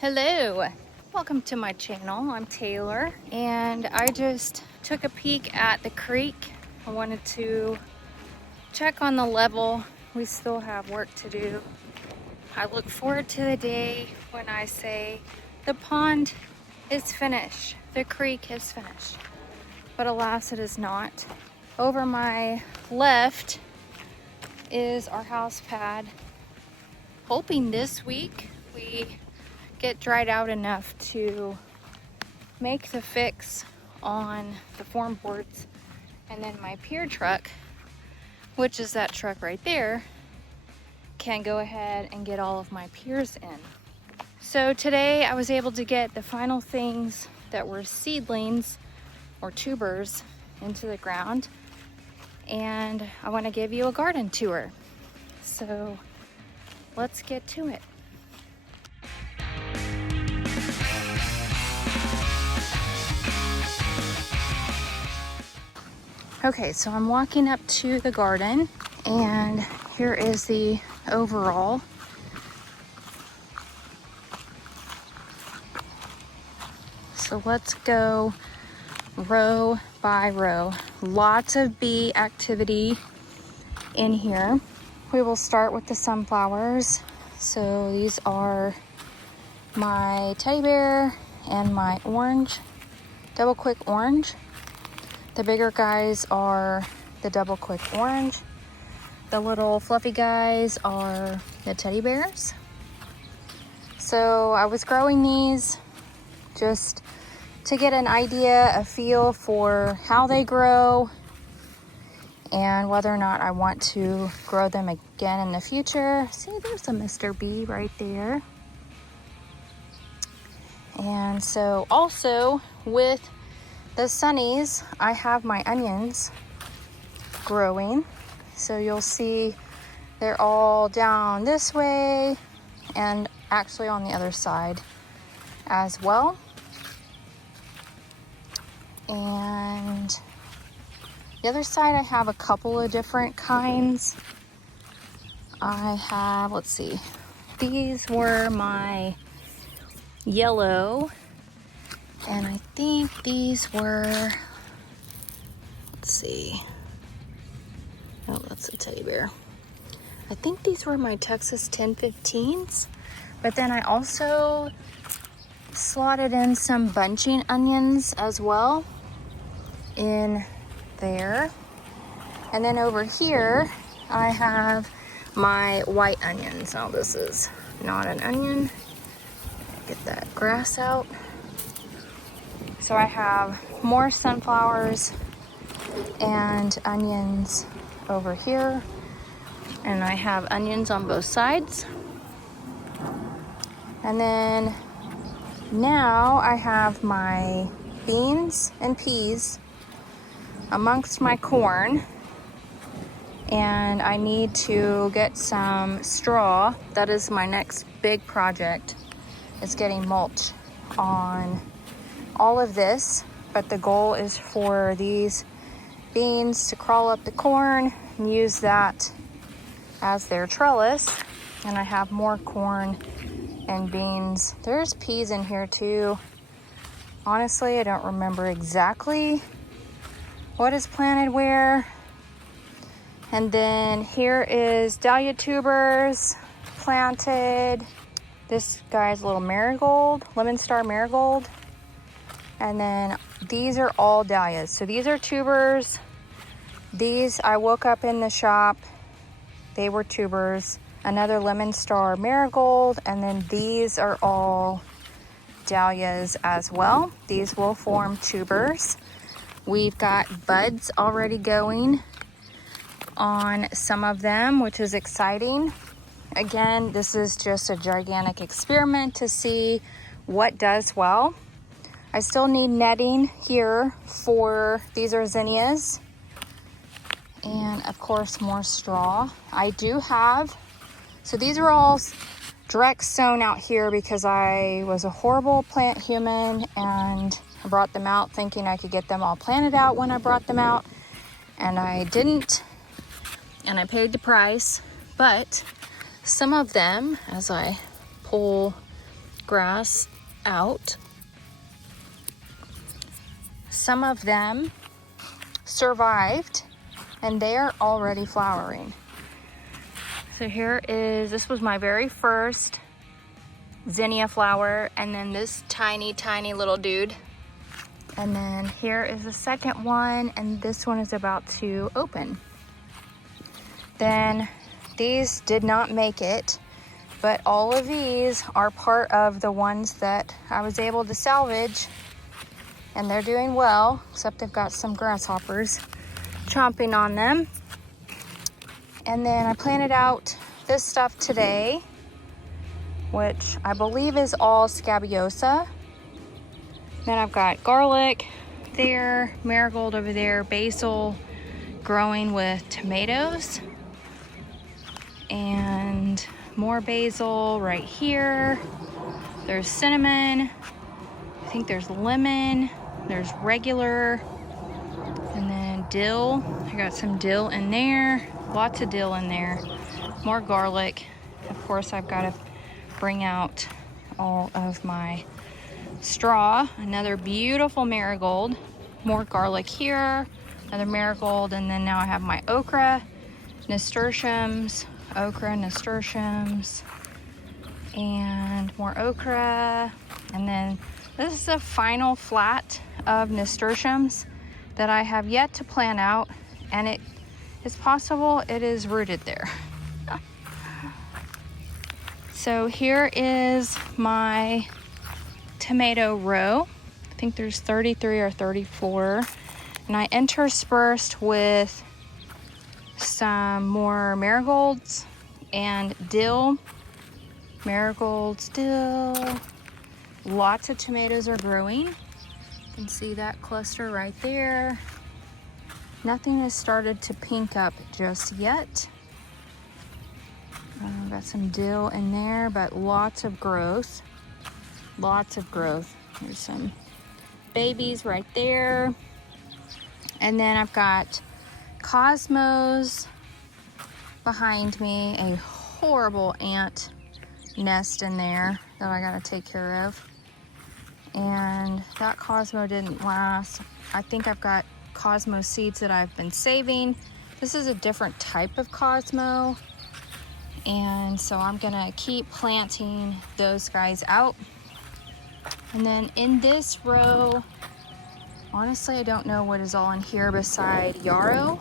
Hello, welcome to my channel. I'm Taylor and I just took a peek at the creek. I wanted to check on the level. We still have work to do. I look forward to the day when I say the pond is finished, the creek is finished, but alas it is not. Over my left is our house pad. Hoping this week we get dried out enough to make the fix on the form boards, and then my pier truck, which is that truck right there, can go ahead and get all of my piers in. So today I was able to get the final things that were seedlings or tubers into the ground, and I want to give you a garden tour. So let's get to it. Okay, so I'm walking up to the garden and here is the overall. So let's go row by row. Lots of bee activity in here. We will start with the sunflowers. So these are my teddy bear and my orange, double quick orange. The bigger guys are the double quick orange. The little fluffy guys are the teddy bears. So I was growing these just to get an idea, a feel for how they grow and whether or not I want to grow them again in the future. See, there's a Mr. Bee right there. And so also with the sunnies, I have my onions growing. So you'll see they're all down this way and actually on the other side as well. And the other side I have a couple of different kinds. I have, let's see, these were my yellow. And I think these were, let's see, oh, that's a teddy bear. I think these were my Texas 1015s, but then I also slotted in some bunching onions as well in there. And then over here, I have my white onions. Now this is not an onion. Get that grass out. So I have more sunflowers and onions over here, and I have onions on both sides. And then now I have my beans and peas amongst my corn, and I need to get some straw. That is my next big project, is getting mulch on all of this, but the goal is for these beans to crawl up the corn and use that as their trellis. And I have more corn and beans. There's peas in here too. Honestly, I don't remember exactly what is planted where. And then here is dahlia tubers planted. This guy's a little marigold, lemon star marigold. And then these are all dahlias. So these are tubers. These I woke up in the shop. They were tubers. Another lemon star marigold. And then these are all dahlias as well. These will form tubers. We've got buds already going on some of them, which is exciting. Again, this is just a gigantic experiment to see what does well. I still need netting here for these are zinnias, and of course more straw. I do have, so these are all direct sown out here because I was a horrible plant human and I brought them out thinking I could get them all planted out when I brought them out, and I didn't, and I paid the price. But some of them, as I pull grass out. Some of them survived and they are already flowering. So this was my very first zinnia flower, and then this tiny little dude. And then here is the second one, and this one is about to open. Then these did not make it, but all of these are part of the ones that I was able to salvage, and they're doing well, except they've got some grasshoppers chomping on them. And then I planted out this stuff today, which I believe is all scabiosa. Then I've got garlic there, marigold over there, basil growing with tomatoes, and more basil right here. There's cinnamon, I think there's lemon, there's regular, and then dill. I got some dill in there, lots of dill in there, more garlic. Of course, I've got to bring out all of my straw. Another beautiful marigold, more garlic here, another marigold, and then now I have my okra, nasturtiums, and more okra. And then this is the final flat of nasturtiums that I have yet to plant out, and it is possible it is rooted there. So here is my tomato row. I think there's 33 or 34, and I interspersed with some more marigolds and dill. Marigolds, dill. Lots of tomatoes are growing. You can see that cluster right there. Nothing has started to pink up just yet. Got some dill in there, but lots of growth. Lots of growth. There's some babies right there. And then I've got cosmos behind me, a horrible ant nest in there that I gotta take care of. And that cosmo didn't last. I think I've got cosmo seeds that I've been saving. This is a different type of cosmo, and so I'm gonna keep planting those guys out. And then in this row, honestly, I don't know what is all in here beside yarrow,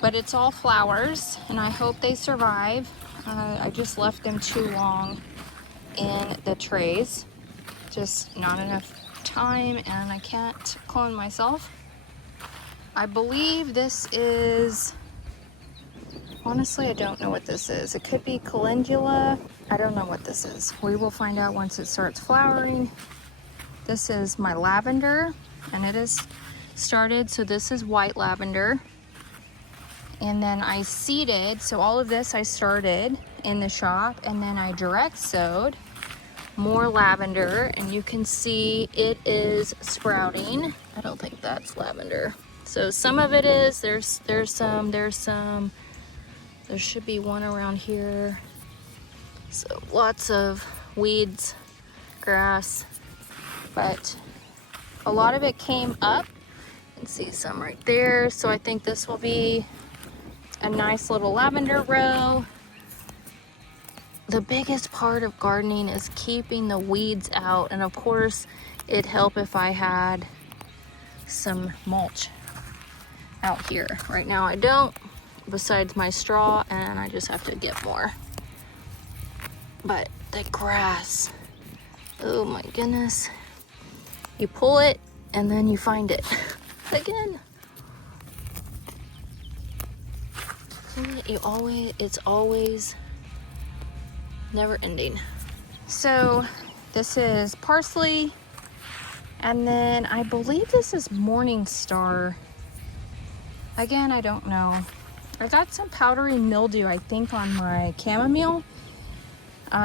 but it's all flowers, and I hope they survive. I just left them too long in the trays. Just not enough time, and I can't clone myself. I believe this is, honestly, I don't know what this is. It could be calendula. I don't know what this is. We will find out once it starts flowering. This is my lavender, and it is started. So this is white lavender. And then I seeded, so all of this I started in the shop, and then I direct sowed more lavender, and you can see it is sprouting. I don't think that's lavender. So some of it is, there's some, there should be one around here. So lots of weeds, grass, but a lot of it came up. You can see some right there. So I think this will be a nice little lavender row. The biggest part of gardening is keeping the weeds out, and of course it'd help if I had some mulch out here. Right now I don't, besides my straw, and I just have to get more. But the grass, oh my goodness. You pull it and then you find it again. It's always never ending. So this is parsley, and then I believe this is morning star. Again, I don't know. I got some powdery mildew, I think, on my chamomile.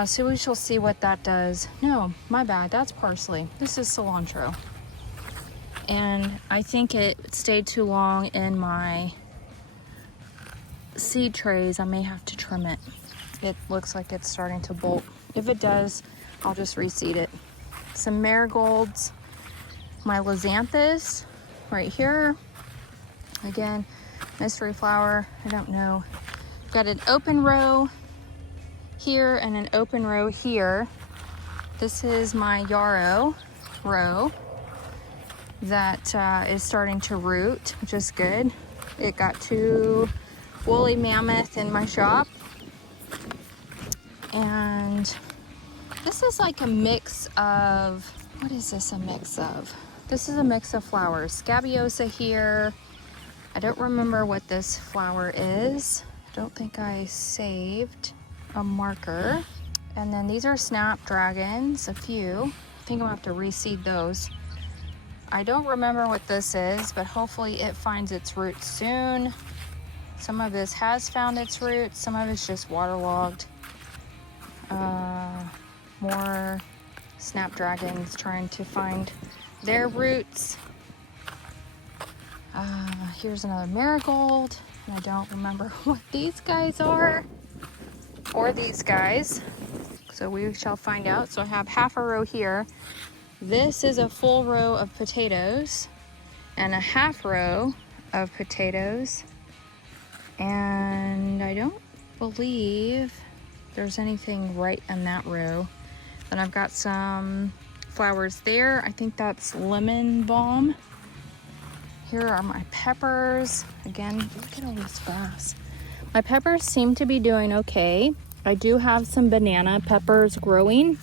So we shall see what that does. No, my bad, that's parsley. This is cilantro. And I think it stayed too long in my seed trays. I may have to trim it. It looks like it's starting to bolt. If it does, I'll just reseed it. Some marigolds, my lizanthus right here. Again, mystery flower, I don't know. Got an open row here and an open row here. This is my yarrow row that is starting to root, which is good. It got 2 woolly mammoth in my shop. And this is like a mix of, what is this a mix of? This is a mix of flowers. Scabiosa here. I don't remember what this flower is. I don't think I saved a marker. And then these are snapdragons, a few. I think I'm gonna have to reseed those. I don't remember what this is, but hopefully it finds its roots soon. Some of this has found its roots, some of it's just waterlogged. More snapdragons trying to find their roots. Here's another marigold. I don't remember what these guys are, or these guys. So we shall find out. So I have half a row here. This is a full row of potatoes and a half row of potatoes. And I don't believe there's anything right in that row. Then I've got some flowers there. I think that's lemon balm. Here are my peppers. Again, look at all this grass. My peppers seem to be doing okay. I do have some banana peppers growing.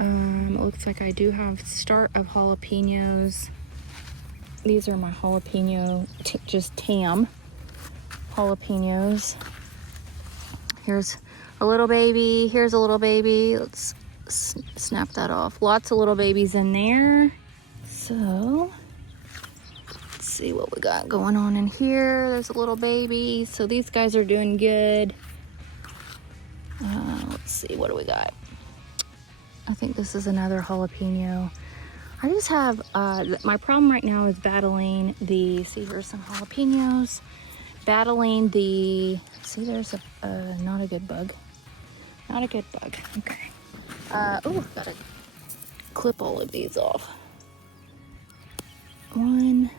It looks like I do have start of jalapenos. These are my jalapeno, just tam jalapenos. Here's a little baby. Here's a little baby. Let's snap that off. Lots of little babies in there. So let's see what we got going on in here. There's a little baby. So these guys are doing good. Let's see, what do we got? I think this is another jalapeno. I just have, my problem right now is battling the, see, here's some jalapenos. Battling the, see, there's a not a good bug. Not a good bug, okay. Oh, gotta clip all of these off. 1,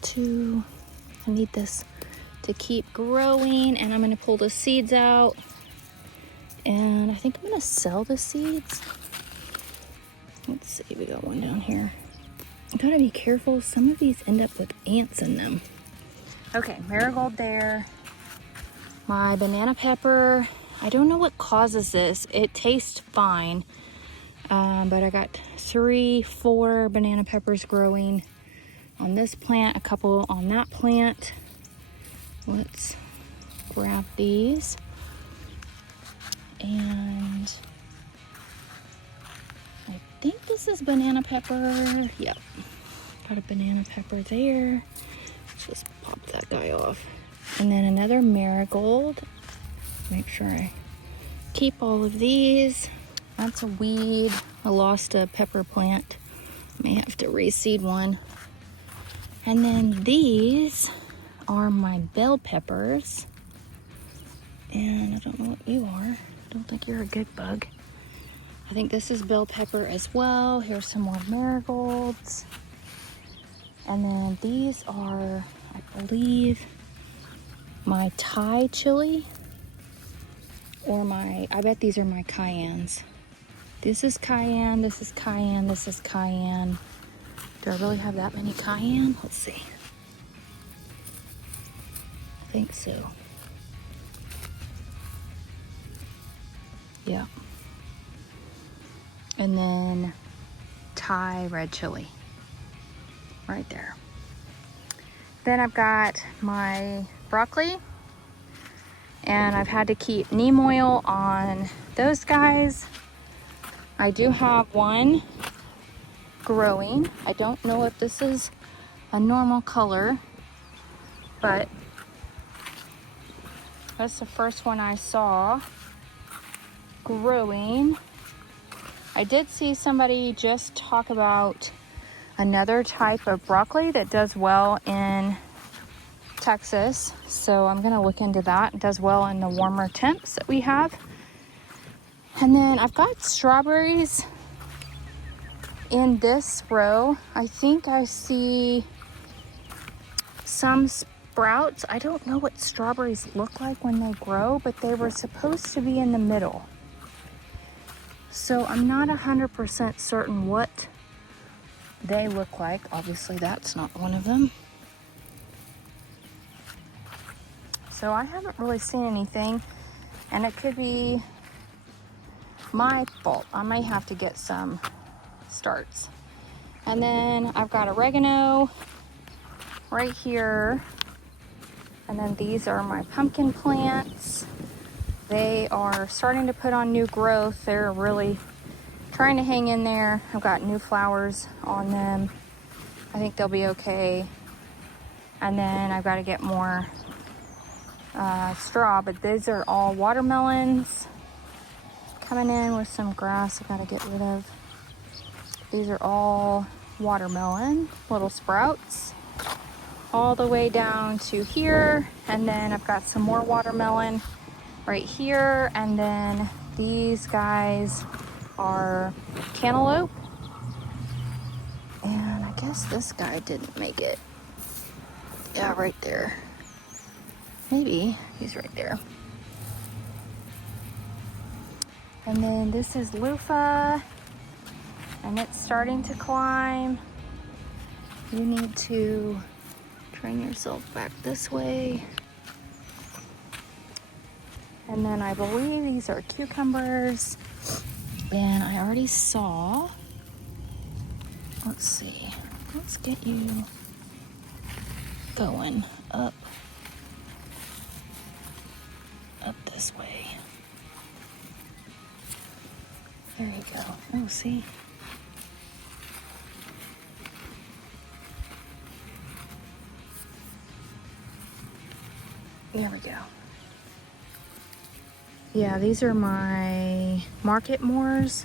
2, I need this to keep growing, and I'm gonna pull the seeds out. And I think I'm gonna sell the seeds. Let's see, we got one down here. I gotta be careful, some of these end up with ants in them. Okay, marigold there. My banana pepper, I don't know what causes this. It tastes fine, but I got 3, 4 banana peppers growing on this plant, a couple on that plant. Let's grab these. And I think this is banana pepper. Yep, got a banana pepper there. Let's just pop that guy off. And then another marigold. Make sure I keep all of these. That's a weed. I lost a pepper plant. May have to reseed one. And then these are my bell peppers. And I don't know what you are. Don't think you're a good bug. I think this is bell pepper as well. Here's some more marigolds. And then these are, I believe, my Thai chili. Or I bet these are my cayennes. This is cayenne, this is cayenne, this is cayenne. Do I really have that many cayenne? Let's see. I think so. Yeah. And then Thai red chili right there. Then I've got my broccoli, and I've had to keep neem oil on those guys. I do have one growing. I don't know if this is a normal color, but that's the first one I saw growing. I did see somebody just talk about another type of broccoli that does well in Texas, so I'm gonna look into that. It does well in the warmer temps that we have. And then I've got strawberries in this row. I think I see some sprouts. I don't know what strawberries look like when they grow, but they were supposed to be in the middle. So I'm not 100% certain what they look like. Obviously that's not one of them. So I haven't really seen anything, and it could be my fault. I may have to get some starts. And then I've got oregano right here. And then these are my pumpkin plants. They are starting to put on new growth. They're really trying to hang in there. I've got new flowers on them. I think they'll be okay. And then I've got to get more straw, but these are all watermelons. Coming in with some grass I gotta get rid of. These are all watermelon, little sprouts, all the way down to here. And then I've got some more watermelon right here. And then these guys are cantaloupe. And I guess this guy didn't make it. Yeah, right there. Maybe he's right there. And then this is loofah, and it's starting to climb. You need to train yourself back this way. And then I believe these are cucumbers. And I already saw, let's see, let's get you going up this way. There you go. Oh, see? There we go. Yeah, these are my market moors.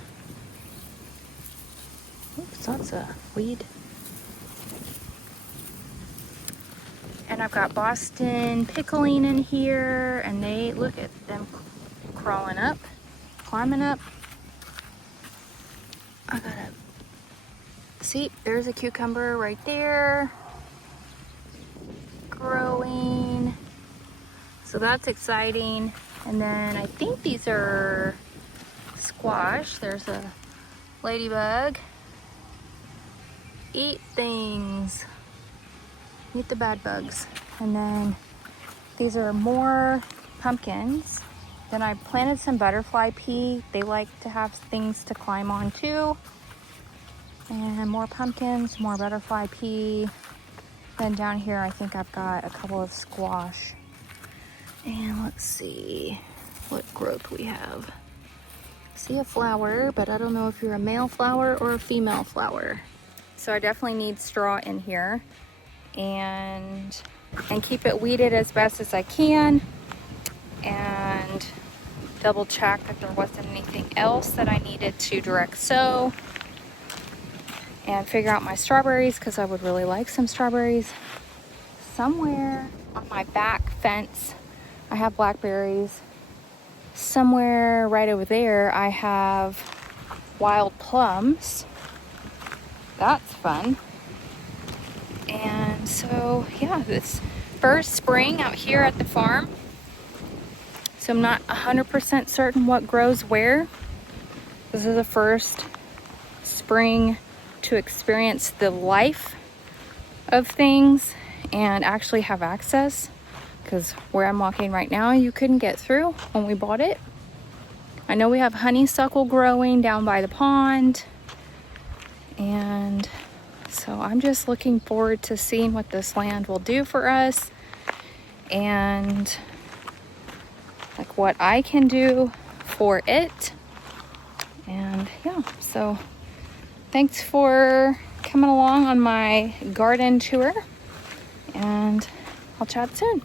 Oops, that's a weed. And I've got Boston pickling in here, and they, look at them crawling up, climbing up. I gotta, see, there's a cucumber right there, growing. So that's exciting. And then I think these are squash. There's a ladybug. Eat things. Eat the bad bugs. And then these are more pumpkins. Then I planted some butterfly pea. They like to have things to climb on too. And more pumpkins, more butterfly pea. Then down here I think I've got a couple of squash. And let's see what growth we have. See a flower, but I don't know if you're a male flower or a female flower. So I definitely need straw in here. And keep it weeded as best as I can, and double check that there wasn't anything else that I needed to direct sow, and figure out my strawberries, because I would really like some strawberries. Somewhere on my back fence I have blackberries. Somewhere right over there I have wild plums. That's fun. And so, yeah, this first spring out here at the farm. So I'm not 100% certain what grows where. This is the first spring to experience the life of things and actually have access. Because where I'm walking right now, you couldn't get through when we bought it. I know we have honeysuckle growing down by the pond. And so I'm just looking forward to seeing what this land will do for us, and like what I can do for it. And yeah, so thanks for coming along on my garden tour, and I'll chat soon.